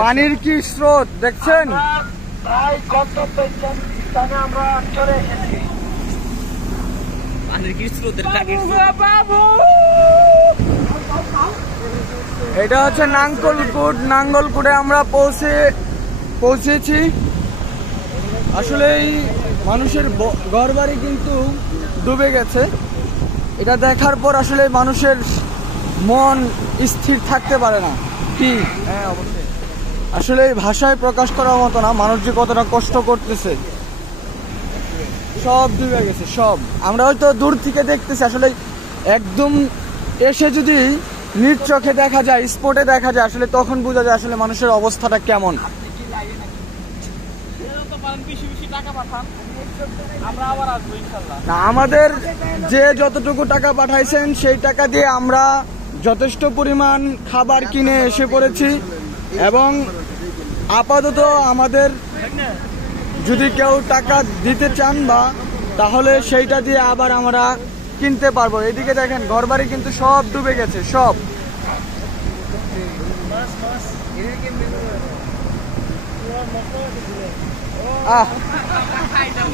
পানির কি স্রোত দেখছেন? প্রায় গন্তব্যের স্থানে আমরা চলে এসেছি। পানির কি স্রোতের এটা হচ্ছে নাঙ্গলকোট। নাঙ্গলকোটে আমরা পৌঁছেছি। আসলে মানুষের ঘরবাড়ি কিন্তু ডুবে গেছে। এটা দেখার পর আসলে মানুষের মন স্থির থাকতে পারে না। কি? হ্যাঁ, অবশ্যই। আসলে ভাষায় প্রকাশ করার মতো না, মানুষ যে কতটা কষ্ট করতেছে। সব ডুবে গেছে, সব। আমরা হয়তো দূর থেকে দেখতেছি, আসলে একদম এসে যদি নিজ চোখে দেখা যায়, স্পটে দেখা যায়, আসলে তখন বোঝা যায় আসলে মানুষের অবস্থাটা কেমন। না, আমাদের যে যতটুকু টাকা পাঠাইছেন সেই টাকা দিয়ে আমরা যথেষ্ট পরিমাণ খাবার কিনে এসে পড়েছি, এবং আপাতত আমাদের যদি কেউ টাকা দিতে চান তাহলে সেইটা দিয়ে আবার আমরা কিনতে পারবো। এদিকে দেখেন ঘরবাড়ি কিন্তু সব ডুবে গেছে, সব।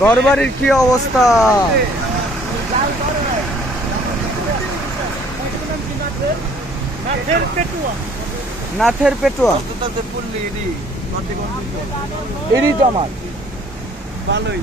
ঘরবাড়ির কি অবস্থা! নাথের পেটুয়া এরই তো আমার ভালোই।